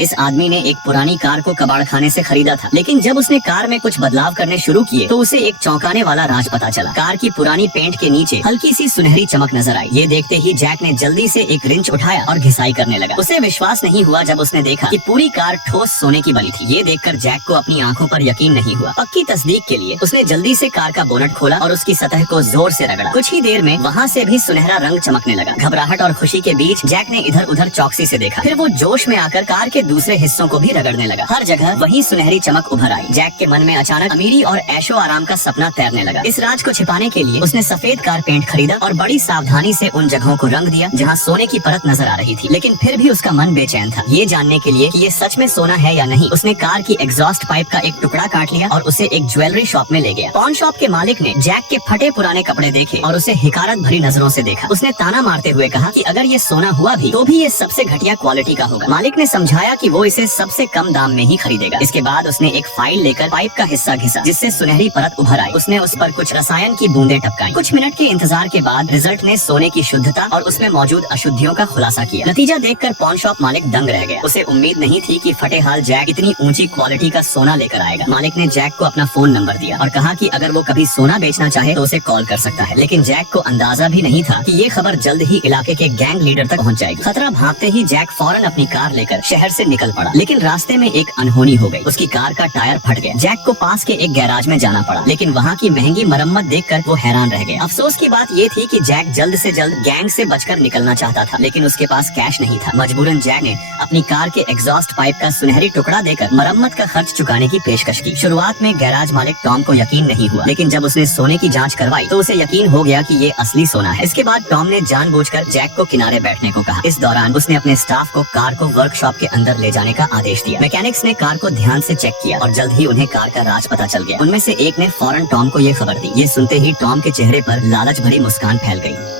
इस आदमी ने एक पुरानी कार को कबाड़ खाने से खरीदा था, लेकिन जब उसने कार में कुछ बदलाव करने शुरू किए तो उसे एक चौंकाने वाला राज पता चला। कार की पुरानी पेंट के नीचे हल्की सी सुनहरी चमक नजर आई। ये देखते ही जैक ने जल्दी से एक रिंच उठाया और घिसाई करने लगा। उसे विश्वास नहीं हुआ जब उसने देखा कि पूरी कार ठोस सोने की बनी थी। ये देखकर जैक को अपनी आंखों पर यकीन नहीं हुआ। पक्की तस्दीक के लिए उसने जल्दी से कार का बोनट खोला और उसकी सतह को जोर से रगड़ा। कुछ ही देर में वहाँ से भी सुनहरा रंग चमकने लगा। घबराहट और खुशी के बीच जैक ने इधर उधर चौकसी से देखा। फिर वो जोश में आकर कार के दूसरे हिस्सों को भी रगड़ने लगा। हर जगह वही सुनहरी चमक उभर आई। जैक के मन में अचानक अमीरी और ऐशो आराम का सपना तैरने लगा। इस राज को छिपाने के लिए उसने सफेद कार पेंट खरीदा और बड़ी सावधानी से उन जगहों को रंग दिया जहाँ सोने की परत नजर आ रही थी। लेकिन फिर भी उसका मन बेचैन था। ये जानने के लिए कि ये सच में सोना है या नहीं, उसने कार की एग्जॉस्ट पाइप का एक टुकड़ा काट लिया और उसे एक ज्वेलरी शॉप में ले गया। पॉन शॉप के मालिक ने जैक के फटे पुराने कपड़े देखे और उसे हिकारत भरी नजरों से देखा। उसने ताना मारते हुए कहा कि अगर ये सोना हुआ भी तो भी ये सबसे घटिया क्वालिटी का होगा। मालिक ने समझाया कि वो इसे सबसे कम दाम में ही खरीदेगा। इसके बाद उसने एक फाइल लेकर पाइप का हिस्सा घिसा जिससे सुनहरी परत उभर आई। उसने उस पर कुछ रसायन की बूंदें टपकाई। कुछ मिनट के इंतजार के बाद रिजल्ट ने सोने की शुद्धता और उसमें मौजूद अशुद्धियों का खुलासा किया। नतीजा देखकर पॉन शॉप मालिक दंग रह गया। उसे उम्मीद नहीं थी कि फटे हाल जैक इतनी ऊंची क्वालिटी का सोना लेकर आएगा। मालिक ने जैक को अपना फोन नंबर दिया और कहा कि अगर वो कभी सोना बेचना चाहे तो उसे कॉल कर सकता है। लेकिन जैक को अंदाजा भी नहीं था कि ये खबर जल्द ही इलाके के गैंग लीडर तक पहुंच जाएगी। खतरा भांपते ही जैक फौरन अपनी कार लेकर शहर से निकल पड़ा। लेकिन रास्ते में एक अनहोनी हो गई। उसकी कार का टायर फट गया। जैक को पास के एक गैराज में जाना पड़ा, लेकिन वहाँ की महंगी मरम्मत देखकर वो हैरान रह गया। अफसोस की बात ये थी कि जैक जल्द से जल्द गैंग से बचकर निकलना चाहता था, लेकिन उसके पास कैश नहीं था। मजबूरन जैक ने अपनी कार के एग्जॉस्ट पाइप का सुनहरी टुकड़ा देकर मरम्मत का खर्च चुकाने की पेशकश की। शुरुआत में गैराज मालिक टॉम को यकीन नहीं हुआ, लेकिन जब उसने सोने की जांच करवाई तो उसे यकीन हो गया कि ये असली सोना है। इसके बाद टॉम ने जानबूझकर जैक को किनारे बैठने को कहा। इस दौरान उसने अपने स्टाफ को कार को वर्कशॉप के अंदर ले जाने का आदेश दिया। मैकेनिक्स ने कार को ध्यान से चेक किया और जल्द ही उन्हें कार का राज पता चल गया। उनमें से एक ने फौरन टॉम को ये खबर दी। ये सुनते ही टॉम के चेहरे पर लालच भरी मुस्कान फैल गई।